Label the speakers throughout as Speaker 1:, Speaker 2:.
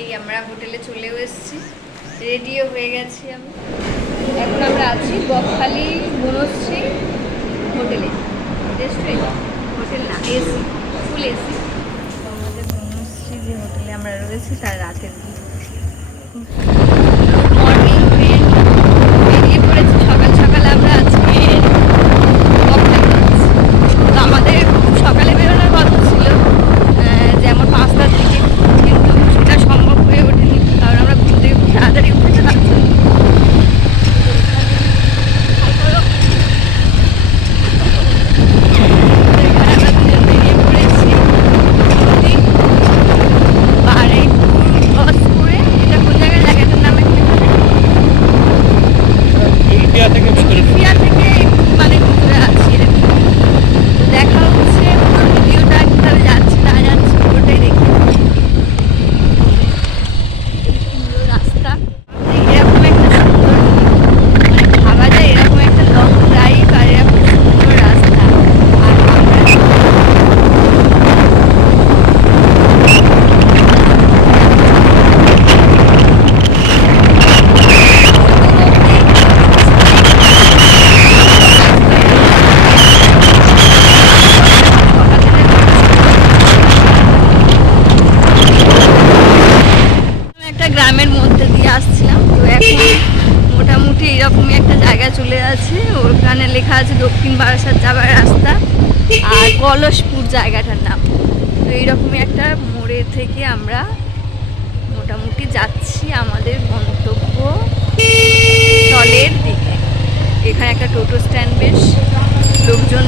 Speaker 1: এই আমরা হোটেলে চলেও এসেছি। রেডিও হয়ে গেছি আমি। এখন আমরা আছি বকখালি মনশ্রী হোটেলে। রেস্টুরেন্ট? হোটেল না, এসি, ফুল এসি। আমাদের মনশ্রী যে হোটেলে আমরা রয়েছি, তার রাতের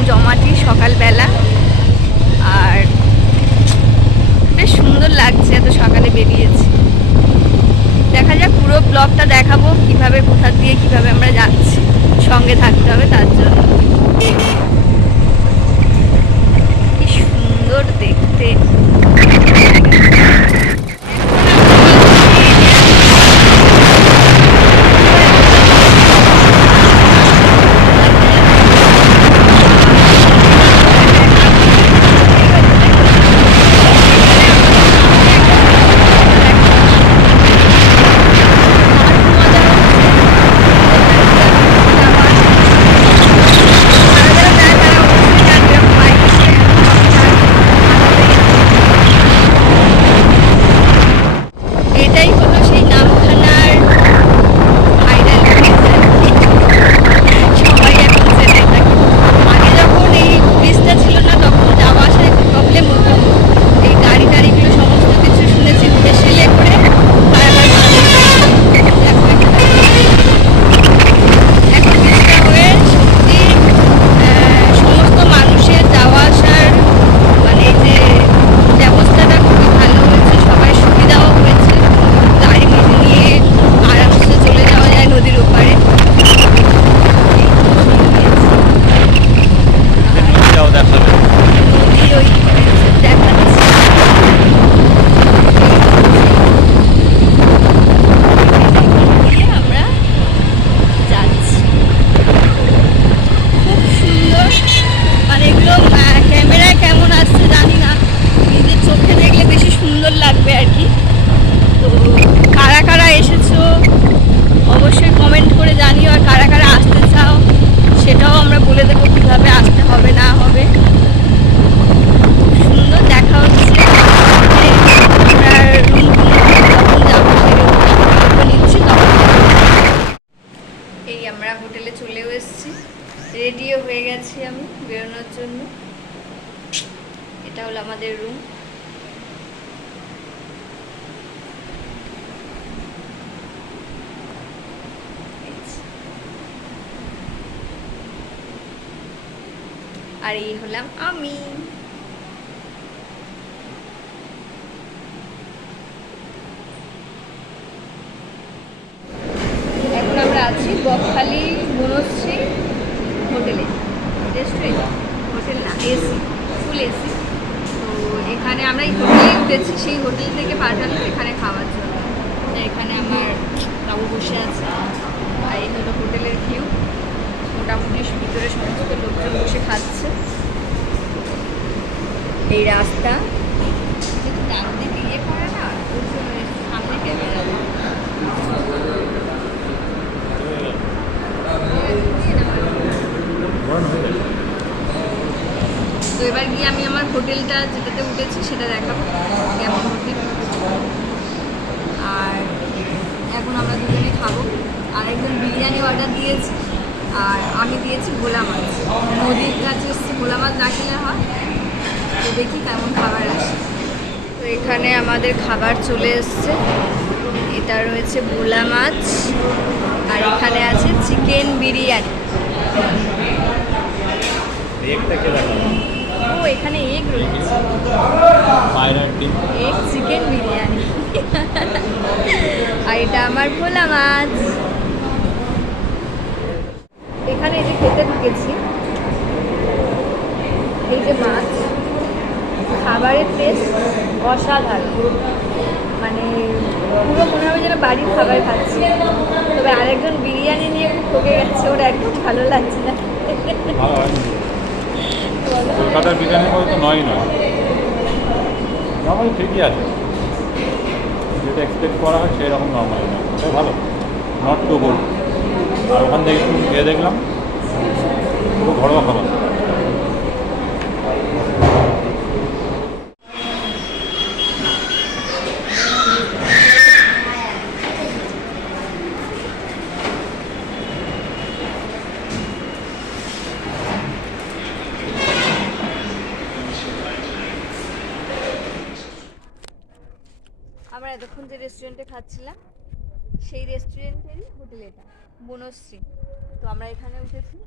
Speaker 1: জমাটি সকালবেলা। আর বেশ সুন্দর লাগছে, এত সকালে বেরিয়েছি। দেখা যাক, পুরো ব্লগটা দেখাবো, কীভাবে, কোথা দিয়ে, কীভাবে আমরা যাচ্ছি, সঙ্গে থাকতে হবে তার জন্য। কি সুন্দর দেখতে। বলে দেবো কীভাবে আসতে হবে, না হবে। সুন্দর দেখা হচ্ছে। এই আমরা হোটেলে চলেও এসেছি। রেডিও হয়ে গেছি আমি বেরোনোর জন্য। এটা হলো আমাদের রুম আর এই হলাম আমি। এখন আমরা আছি বকখালি বনশ্রী হোটেলে। রেস্টুরেন্ট? হোটেল না, এসি, ফুল এসি। তো এখানে আমরা এই হোটেলে উঠেছি, সেই হোটেল থেকে পাঠানো এখানে খাওয়ার জন্য। এখানে আমার বাবু বসে আছে। আর এই হলো হোটেলের ভিউ মোটামুটি ভিতরে সমস্ত লোকজন বসে খাচ্ছে। এই রাস্তা। ডান দিকে ইয়ে করে না সামনে ক্যামেরা তো এবার গিয়ে আমি আমার হোটেলটা যেটাতে উঠেছি সেটা দেখাবো, কেমন হোটেল। আর এখন আমরা দুজনে খাব। আর একজন বিরিয়ানি অর্ডার দিয়েছি। আর আমি দিয়েছি ভোলা মাছ নদীর কাছে এসেছি ভোলা মাছ না খেলে হয়? তো দেখি কেমন খাবার আসে। তো এখানে আমাদের খাবার চলে এসছে। এটা রয়েছে ভোলা মাছ আর এখানে আছে চিকেন বিরিয়ানি। ও এখানে এগ রয়েছে। Egg chicken biryani. আর এটা আমার ভোলা মাছ এখানে এই যে খেতে ঢুকেছি। এই যে মাছ, খাবারের টেস্ট অসাধারণ। মানে পুরো মনে হবে যেন বাড়ির খাবার খাচ্ছি। তবে আরেকজন বিরিয়ানি নিয়ে ঠকে গেছে ওর একদম ভালো লাগছে না।
Speaker 2: কলকাতার বিরিয়ানির মতো তো নয় নয়। নর্মালি ঠিকই আছে। যেটা এক্সপেক্ট করা হয় সেই রকম নর্মালি না ভালো। নট টু গুড আর ওখান থেকে একটু খেয়ে দেখলাম। পুরো ঘরোয়া খাবার।
Speaker 1: আমরা এতক্ষণ যে রেস্টুরেন্টে খাচ্ছিলাম সেই রেস্টুরেন্টেরই হোটেল এটা, বনশ্রী। তো আমরা এখানে উঠেছি।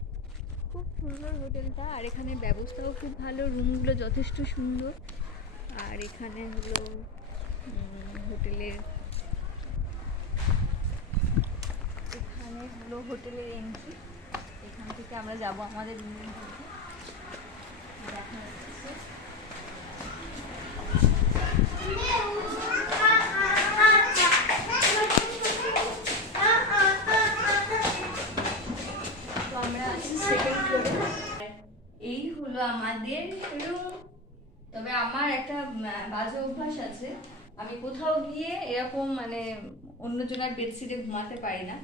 Speaker 1: খুব সুন্দর হোটেলটা, আর এখানে ব্যবস্থাও খুব ভালো, রুমগুলো যথেষ্ট সুন্দর। আর এখানে হলো হোটেলের, এখানে হলো হোটেলের এন্ট্রি এখান থেকে আমরা যাব আমাদের রুমের মধ্যে দেখা যাচ্ছে আমাদের রুম তবে আমার একটা বাজে অভ্যাস আছে। আমি কোথাও গিয়ে এরকম মানে অন্যজনের বেডশিটে ঘুমাতে পারি না।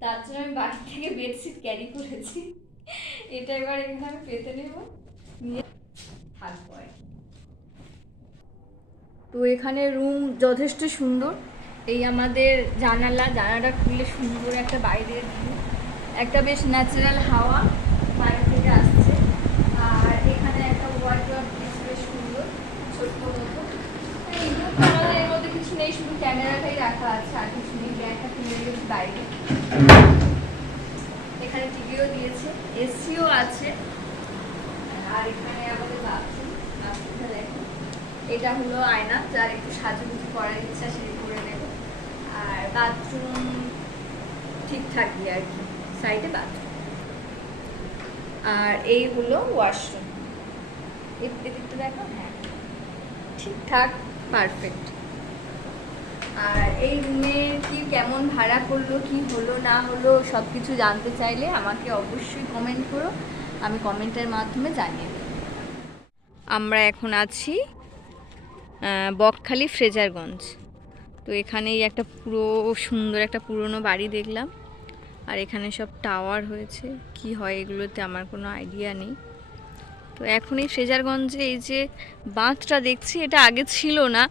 Speaker 1: তার জন্য আমি বাড়ি থেকে বেডশিট ক্যারি করেছি। এটা এবার এখানে আমি পেতে নেব। নিয়ে থাকব তো এখানে রুম যথেষ্ট সুন্দর। এই আমাদের জানালা, জানালাটা খুললে সুন্দর একটা বাইরের। একটা বেশ ন্যাচারাল হাওয়া বাইরে থেকে আসছে আর এখানে একটা ওয়ার্ড্রপ বেশ বেশ সুন্দর ছোট্ট মতো এই room টা আমাদের এর মধ্যে কিছু নেই শুধু ক্যামেরাটাই রাখা আছে, আর কিছু বাইরে। এখানে দিয়েছে এসিও আছে। আর এখানে আমাদের বাথরুম এটা হলো আয়না, যার একটু সাজুগুজু করার ইচ্ছা সে করে নেবে। আর বাথরুম ঠিকঠাকই আর কি সাইডে বাথরুম আর এই হলো ওয়াশরুম এদিকটা দেখো? হ্যাঁ। ঠিকঠাক পারফেক্ট আর এই রুমে কি কেমন ভাড়া করল, কি হলো, না হলো সব কিছু জানতে চাইলে আমাকে অবশ্যই কমেন্ট করো, আমি কমেন্টের মাধ্যমে জানিয়ে দেবো। আমরা এখন আছি বকখালি ফ্রেজারগঞ্জ। তো এখানেই একটা পুরো সুন্দর একটা পুরনো বাড়ি দেখলাম, আর এখানে সব টাওয়ার হয়েছে, কি হয় এগুলোতে আমার কোনো আইডিয়া নেই। তো এখন এই ফ্রেজারগঞ্জে এই যে বাঁধটা দেখছি, এটা আগে ছিল না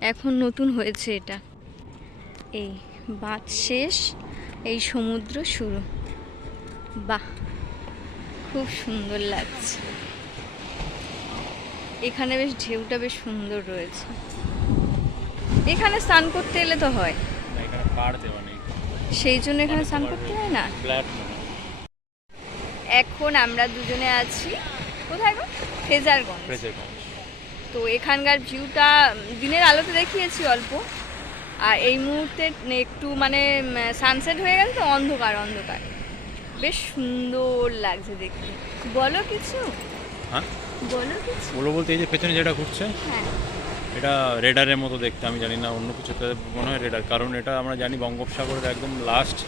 Speaker 1: এখন নতুন হয়েছে এটা। এই বাঁধ শেষ এই সমুদ্র শুরু। বাহ খুব সুন্দর লাগছে। এখানে বেশ ঢেউটা বেশ সুন্দর রয়েছে। এখানে স্নান করতে এলে তো হয়। সেই জন্য এখানে স্নান করতে হয় না? এখন আমরা দুজনে আছি কোথায় গো? ফ্রেজারগঞ্জ
Speaker 2: ফ্রেজারগঞ্জ
Speaker 1: তো এখানকার ভিউটা দিনের আলোতে দেখিয়েছি অল্প। আর এই মুহূর্তে একটু মানে সানসেট হয়ে গেছে তো অন্ধকার অন্ধকার। বেশ সুন্দর লাগছে দেখতে। বলো কিছু?
Speaker 2: হ্যাঁ?
Speaker 1: বলো কিছু?
Speaker 2: বলো বলতে এই যে পেছনে যেটা ঘুরছে
Speaker 1: হ্যাঁ।
Speaker 2: এটা রেডারের মতো দেখতে আমি জানি না অন্য কিছুতে মনে হয় রেডার কারণ এটা আমরা জানি বঙ্গোপসাগরের একদম লাস্ট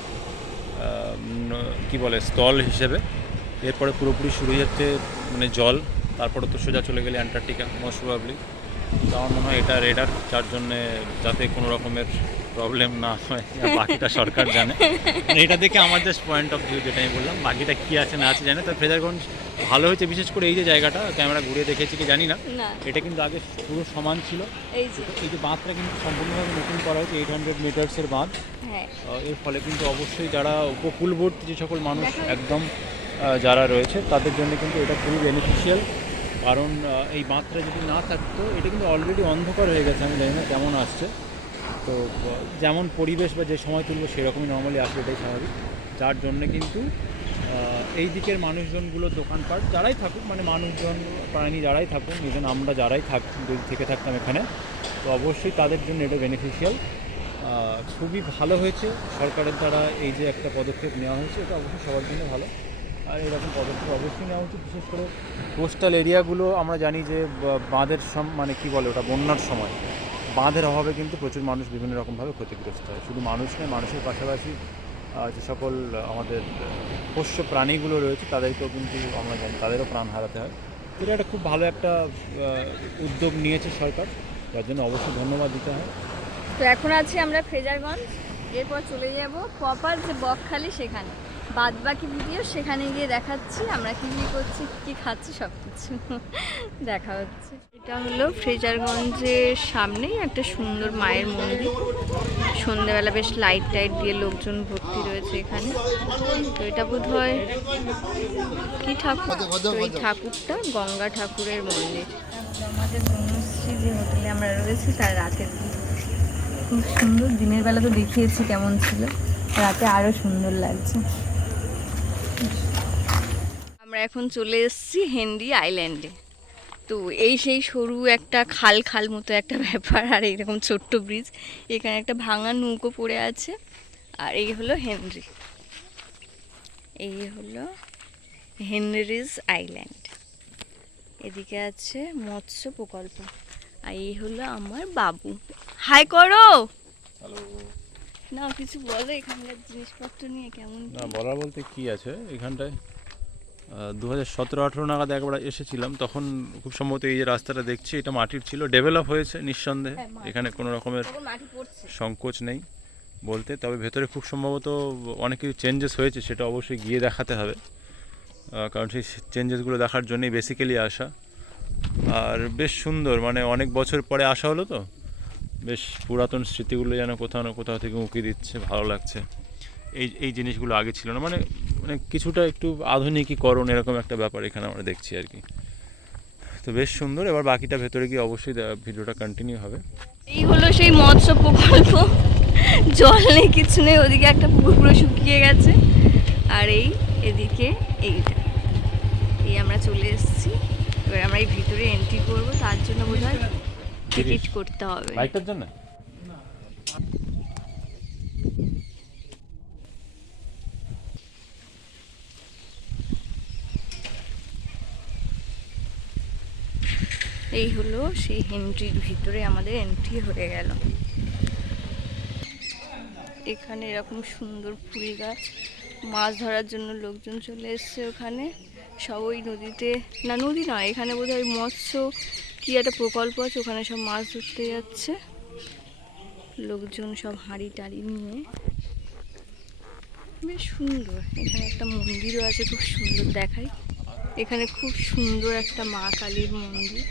Speaker 2: কি বলে স্থল হিসেবে। এরপরে পুরোপুরি শুরু যাচ্ছে মানে জল তারপরে তো সোজা চলে গেলে অ্যান্টার্কটিকা মোস্ট প্রবাবলি তো আমার মনে হয় এটা রেডার যার জন্যে যাতে কোনো রকমের প্রবলেম না হয় বাকিটা সরকার জানে। মানে এটা দেখে আমার জাস্ট পয়েন্ট অফ ভিউ যেটা আমি বললাম বাকিটা কী আছে না আছে জানে। তো ফ্রেজারগঞ্জ ভালো হয়েছে বিশেষ করে এই যে জায়গাটা ক্যামেরা ঘুরে দেখেছি কি জানি না।
Speaker 1: না।
Speaker 2: এটা কিন্তু আগে পুরো সমান ছিল।
Speaker 1: এই যে।
Speaker 2: বাঁধটা কিন্তু সম্পূর্ণভাবে নতুন করা হয়েছে এইট হান্ড্রেড মিটার্সের বাঁধ।
Speaker 1: হ্যাঁ।
Speaker 2: এর ফলে কিন্তু অবশ্যই যারা উপকূলবর্তী যে সকল মানুষ একদম যারা রয়েছে তাদের জন্য কিন্তু এটা খুবই বেনিফিশিয়াল কারণ এই বাঁধটা যদি না থাকতো, এটা কিন্তু অলরেডি অন্ধকার হয়ে গেছে, আমি জানি না কেমন আসছে। তো যেমন পরিবেশ বা যে সময় তুলবো, সেরকমই নর্মালি আসবে, এটাই স্বাভাবিক। যার জন্যে কিন্তু এই দিকের মানুষজনগুলো দোকানপাট, যারাই থাকুক মানে মানুষজন, প্রাণী যারাই থাকুক ইভেন আমরা যারাই থাক, যদি থেকে থাকতাম এখানে, তো অবশ্যই তাদের জন্য এটা বেনিফিশিয়াল খুবই ভালো হয়েছে। সরকারের দ্বারা এই যে একটা পদক্ষেপ নেওয়া হয়েছে, এটা অবশ্যই সবার জন্য ভালো। আর এরকম পদক্ষেপ অবশ্যই নেওয়া উচিত বিশেষ করে কোস্টাল এরিয়াগুলো আমরা জানি যে বাঁধের সম মানে কি বলে ওটা বন্যার সময়। বাঁধের অভাবে কিন্তু প্রচুর মানুষ বিভিন্ন রকমভাবে ক্ষতিগ্রস্ত হয়। শুধু মানুষ নয় মানুষের পাশাপাশি যে সকল আমাদের পোষ্য প্রাণীগুলো রয়েছে তাদেরকেও কিন্তু আমরা জানি তাদেরও প্রাণ হারাতে হয়। এটা একটা খুব ভালো একটা উদ্যোগ নিয়েছে সরকার যার জন্য অবশ্যই ধন্যবাদ দিতে হয়।
Speaker 1: তো এখন আছি আমরা ফ্রেজারগঞ্জ এরপর চলে যাব প্রপার যে বকখালি সেখানে। বাদ বাকি ভিডিও সেখানে গিয়ে দেখাচ্ছি আমরা কি কি করছি কি খাচ্ছি সব কিছু দেখা হচ্ছে। এটা হলো ফ্রেজারগঞ্জের সামনেই একটা সুন্দর মায়ের মন্দির। সন্ধ্যেবেলা বেশ লাইট টাইট দিয়ে লোকজন ভর্তি রয়েছে এখানে। তো এটা বোধ হয় কি ঠাকুর? এই ঠাকুরটা গঙ্গা ঠাকুরের মন্দির। আমাদের বনশ্রী যে হোটেলে আমরা রয়েছি তার রাতের। খুব সুন্দর দিনের বেলা তো দেখিয়েছি কেমন ছিল। রাতে আরও সুন্দর লাগছে। আমরা এখন চলে এসেছি হেনরি আইল্যান্ডে। তো এই সেই সরু একটা খাল খাল মতো একটা ব্যাপার আর এইরকম ছোট্ট ব্রিজ। এখানে একটা ভাঙা নৌকো পড়ে আছে আর এই হলো হেনরি। এই হলো হেনরিজ আইল্যান্ড। এদিকে আছে মৎস্য প্রকল্প। আর এই হলো আমার বাবু। হাই করো! না কিছু বলো এখানকার জিনিসপত্র নিয়ে কেমন?
Speaker 2: না বলার বলতে কি আছে এখানটায়? দু হাজার সতেরো আঠেরো নাগাদ একবার এসেছিলাম তখন খুব সম্ভবত এই যে রাস্তাটা দেখছি এটা মাটির ছিল ডেভেলপ হয়েছে নিঃসন্দেহে
Speaker 1: হ্যাঁ,
Speaker 2: এখানে কোনো রকমের সংকোচ নেই বলতে তবে ভেতরে খুব সম্ভবত অনেক কিছু চেঞ্জেস হয়েছে সেটা অবশ্যই গিয়ে দেখাতে হবে। কারণ সেই চেঞ্জেসগুলো দেখার জন্যই বেসিক্যালি আসা। আর বেশ সুন্দর মানে অনেক বছর পরে আসা হলো তো বেশ পুরাতন স্মৃতিগুলো যেন কোথাও না কোথাও থেকে উঁকি দিচ্ছে ভালো লাগছে। এই এই জিনিসগুলো আগে ছিল না মানে মানে কিছুটা একটু আধুনিকীকরণ এরকম একটা ব্যাপার এখানে আমরা দেখছি আর কি। তো বেশ সুন্দর এবার বাকিটা ভেতরে গিয়ে অবশ্যই ভিডিওটা কন্টিনিউ হবে।
Speaker 1: এই হলো সেই মৎস্য প্রকল্প। জল নেই কিছু নেই ওদিকে একটা পুকুর পুরো শুকিয়ে গেছে। আর এই এদিকে এইটা। এই আমরা চলে এসেছি। এবার আমরা এই ভিতরে এন্ট্রি করব তার জন্য বোধ হয় টিকিট করতে হবে।
Speaker 2: বাইকটার জন্য?
Speaker 1: এই হলো সেই এন্ট্রির ভিতরে আমাদের এন্ট্রি হয়ে গেল। এখানে এরকম সুন্দর ফুল গাছ, মাছ ধরার জন্য লোকজন চলে এসছে ওখানে। সব ওই নদীতে, না নদী নয়, এখানে বোধহয় মৎস্য কী একটা প্রকল্প আছে, ওখানে সব মাছ ধরতে যাচ্ছে। লোকজন সব হাঁড়ি টাড়ি নিয়ে। বেশ সুন্দর, এখানে একটা মন্দিরও আছে, খুব সুন্দর দেখায়। এখানে খুব সুন্দর একটা মা কালীর মন্দির।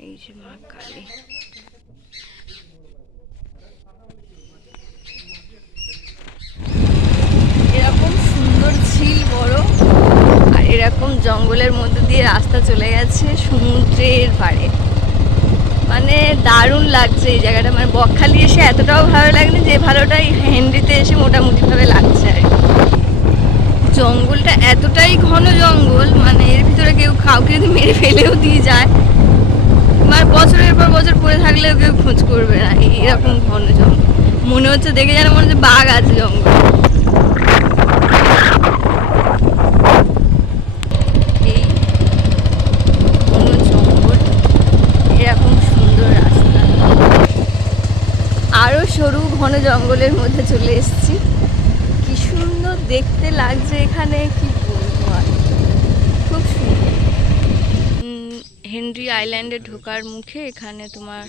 Speaker 1: এই যে মা কালী। এরকম সুন্দর আর এরকম জঙ্গলের মধ্যে দিয়ে রাস্তা চলে গেছে সমুদ্রের পাড়ে। মানে দারুণ লাগছে এই জায়গাটা। মানে বকখালি এসে এতটাও ভালো লাগছে যে ভালোটাই হেনরিতে এসে মোটামুটি ভাবে লাগছে আর জঙ্গলটা এতটাই ঘন জঙ্গল মানে এর ভিতরে কেউ কাউকে যদি মেরে ফেলেও দিয়ে যায় বছরের পর বছর পড়ে থাকলেও কেউ খোঁজ করবে না এরকম ঘন জঙ্গল। মনে হচ্ছে দেখে যেন মনে হচ্ছে বাঘ আছে জঙ্গল। সরু ঘন জঙ্গলের মধ্যে চলে এসেছি। কি সুন্দর দেখতে লাগছে এখানে, কি বলব আর খুব সুন্দর উম, হেনরি আইল্যান্ডে ঢোকার মুখে এখানে তোমার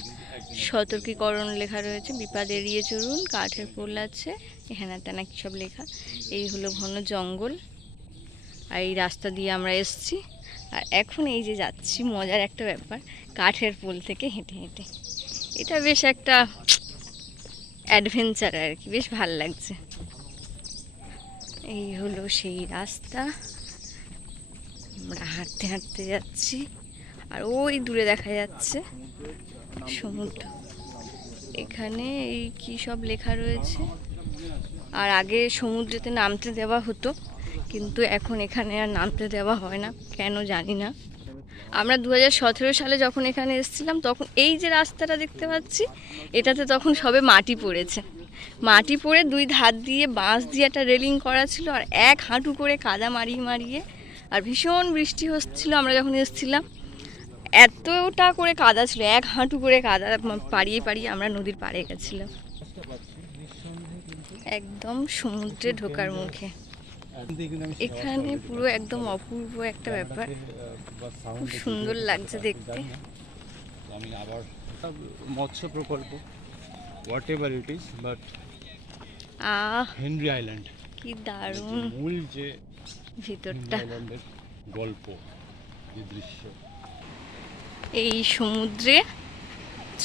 Speaker 1: সতর্কীকরণ লেখা রয়েছে। বিপদ এড়িয়ে চলুন, কাঠের পোল আছে, এখানে একটা নাকি সব লেখা। এই হলো ঘন জঙ্গল, আর এই রাস্তা দিয়ে আমরা এসছি। আর এখন এই যে যাচ্ছি, মজার একটা ব্যাপার, কাঠের পোল থেকে হেঁটে হেঁটে। এটা বেশ একটা অ্যাডভেঞ্চার আর কি, বেশ ভালো লাগছে। এই হলো সেই রাস্তা। আমরা হাঁটতে হাঁটতে যাচ্ছি। আর ওই দূরে দেখা যাচ্ছে সমুদ্র। এখানে এই কি সব লেখা রয়েছে? আর আগে সমুদ্রেতে নামতে দেওয়া হতো, কিন্তু এখন এখানে আর নামতে দেওয়া হয় না, কেন জানি না। আমরা দু হাজার সতেরো সালে যখন এখানে এসেছিলাম, তখন এই যে রাস্তাটা দেখতে পাচ্ছি, এটাতে তখন সবে মাটি পড়েছে। মাটি পড়ে দুই ধার দিয়ে বাঁশ দিয়ে একটা রেলিং করা ছিল, আর এক হাঁটু করে কাদা মারিয়ে মারিয়ে, আর ভীষণ বৃষ্টি হচ্ছিল, আমরা যখন এসেছিলাম। এতটা করে কাদা ছিল এক হাঁটু করে কাদা পাড়িয়ে পাড়িয়ে আমরা নদীর পাড়ে গেছিলাম। একদম সমুদ্রে ঢোকার মুখে। এখানে পুরো একদম অপূর্ব একটা ব্যাপার। খুব সুন্দর লাগছে দেখতে।
Speaker 2: আমি আবার মৎস্য প্রকল্প whatever it is but Henry Island
Speaker 1: কি দারুণ।
Speaker 2: মূল যে
Speaker 1: ভিতরটা।
Speaker 2: গল্প যে দৃশ্য।
Speaker 1: এই সমুদ্রে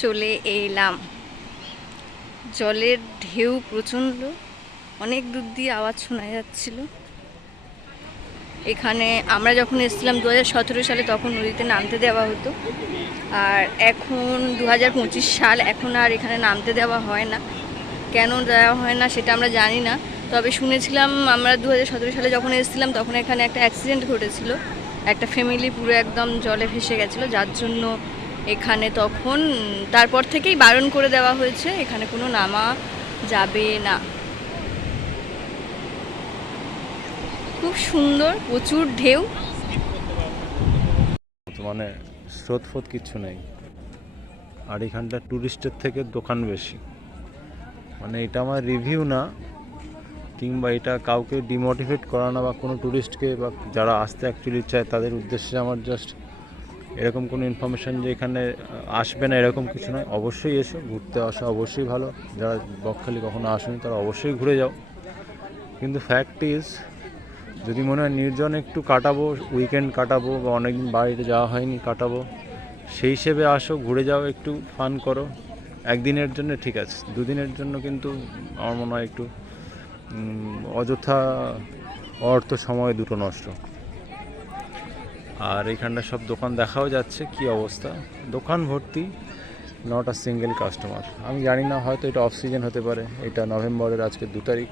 Speaker 1: চলে এলাম। জলের ঢেউ প্রচণ্ড, অনেক দূর দিয়ে আওয়াজ শোনা যাচ্ছিল। এখানে আমরা যখন এসেছিলাম দু হাজার সতেরো সালে, তখন নদীতে নামতে দেওয়া হতো। আর এখন দু হাজার পঁচিশ সাল, এখন আর এখানে নামতে দেওয়া হয় না। কেন দেওয়া হয় না সেটা আমরা জানি না। তবে শুনেছিলাম আমরা দু হাজার সতেরো সালে যখন এসেছিলাম, তখন এখানে একটা অ্যাক্সিডেন্ট ঘটেছিল। একটা ফ্যামিলি পুরো একদম জলে ভেসে গেছিল, যার জন্য এখানে তখন, তারপর থেকেই বারণ করে দেওয়া হয়েছে, এখানে কোনো নামা যাবে না। খুব সুন্দর, প্রচুর ঢেউ।
Speaker 2: মানে স্রোত ফোত কিচ্ছু নেই। আর এখানটা ট্যুরিস্টের থেকে দোকান বেশি। মানে এটা আমার রিভিউ না। কিংবা এটা কাউকে ডিমোটিভেট করা না বা কোনো ট্যুরিস্টকে বা যারা আসতে অ্যাকচুয়ালি চায়, তাদের উদ্দেশ্যে আমার জাস্ট এরকম কোনো ইনফরমেশান যে এখানে আসবে না এরকম কিছু নয়। অবশ্যই এসো, ঘুরতে আসা অবশ্যই ভালো। যারা বকখালি কখনো আসেনি, তারা অবশ্যই ঘুরে যাও। কিন্তু ফ্যাক্ট ইজ যদি মনে হয় নির্জন একটু কাটাবো উইকেন্ড কাটাবো বা অনেকদিন বাড়িতে যাওয়া হয়নি, কাটাবো, সেই হিসেবে আসো, ঘুরে যাও, একটু ফান করো। একদিনের জন্য ঠিক আছে, দুদিনের জন্য কিন্তু আমার মনে হয় একটু অযথা অর্থ সময় দুটো নষ্ট। আর এখানটা সব দোকান দেখাও যাচ্ছে কি অবস্থা? দোকান ভর্তি নট আ সিঙ্গেল কাস্টমার আমি জানি না হয়তো এটা অফ সিজন হতে পারে এটা নভেম্বরের আজকে দু তারিখ।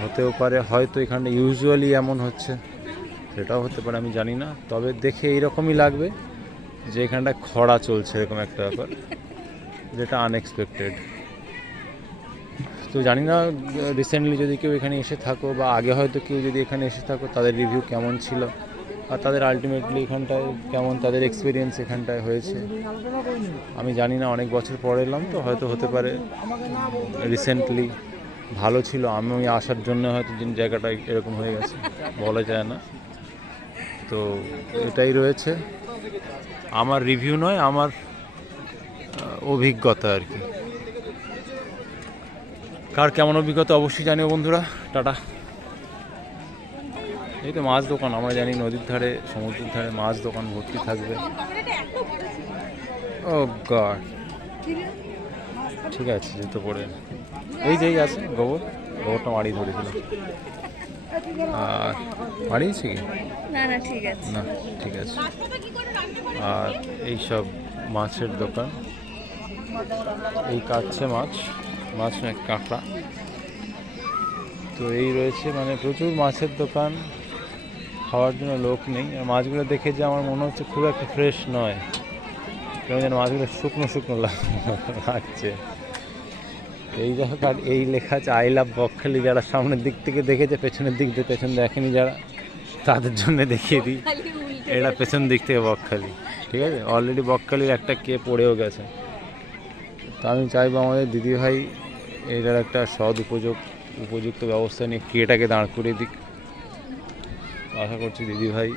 Speaker 2: হতেও পারে হয়তো এখানে ইউজুয়ালি এমন হচ্ছে সেটাও হতে পারে আমি জানি না। তবে দেখে এইরকমই লাগবে যে এখানটা খরা চলছে এরকম একটা ব্যাপার যেটা আনএক্সপেক্টেড তো জানি না রিসেন্টলি যদি কেউ এখানে এসে থাকো বা আগে হয়তো কেউ যদি এখানে এসে থাকো, তাদের রিভিউ কেমন ছিল? আর তাদের আলটিমেটলি এখানটায় কেমন তাদের এক্সপিরিয়েন্স এখানটায় হয়েছে? আমি জানি না, অনেক বছর পরে এলাম তো হয়তো হতে পারে। রিসেন্টলি ভালো ছিল, আমি ওই আসার জন্য হয়তো জায়গাটা এরকম হয়ে গেছে, বলা যায় না। তো এটাই রয়েছে। আমার রিভিউ নয়, আমার অভিজ্ঞতা আর কি। কার কেমন অভিজ্ঞতা অবশ্যই জানিও বন্ধুরা। টাটা। এই তো মাছ দোকান আমরা জানি নদীর ধারে সমুদ্রের ধারে মাছ দোকান ভর্তি থাকবে। Oh God. ঠিক আছে জুতো পরে। এই যেই আছে গোবর। গোবরটা মাড়ি ধরেছিল আর মারিয়েছি কি?
Speaker 1: না না ঠিক আছে।
Speaker 2: না ঠিক আছে। আর এই সব মাছের দোকান। এই কাটছে মাছ। মাছ না কাঁকড়া। তো এই রয়েছে মানে প্রচুর মাছের দোকান খাওয়ার জন্য লোক নেই। আর মাছগুলো দেখে যে আমার মনে হচ্ছে খুব একটা ফ্রেশ নয়। কেমন যেন মাছগুলো শুকনো শুকনো লাগ- লাগছে। এই দেখো আর এই লেখা আছে আই লাভ বকখালি। যারা সামনের দিক থেকে দেখেছে পেছনের দিক দিয়ে পেছন দেখেনি যারা তাদের জন্য দেখিয়ে দিই। এটা পেছন দিক থেকে বকখালি ঠিক আছে? অলরেডি বকখালির একটা কে পড়েও গেছে। তো আমি চাইব আমাদের দিদিভাই এটার একটা সদ উপযোগ উপযুক্ত ব্যবস্থা নিয়ে কেটাকে দাঁড় করিয়ে দিক? আশা করছি দিদিভাই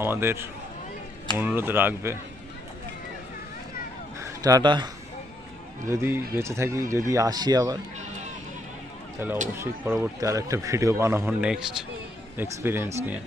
Speaker 2: আমাদের অনুরোধ রাখবে। টাটা। যদি বেঁচে থাকি, যদি আসি আবার, তাহলে অবশ্যই পরবর্তী আর একটা ভিডিও বানাবো নেক্সট এক্সপিরিয়েন্স নিয়ে।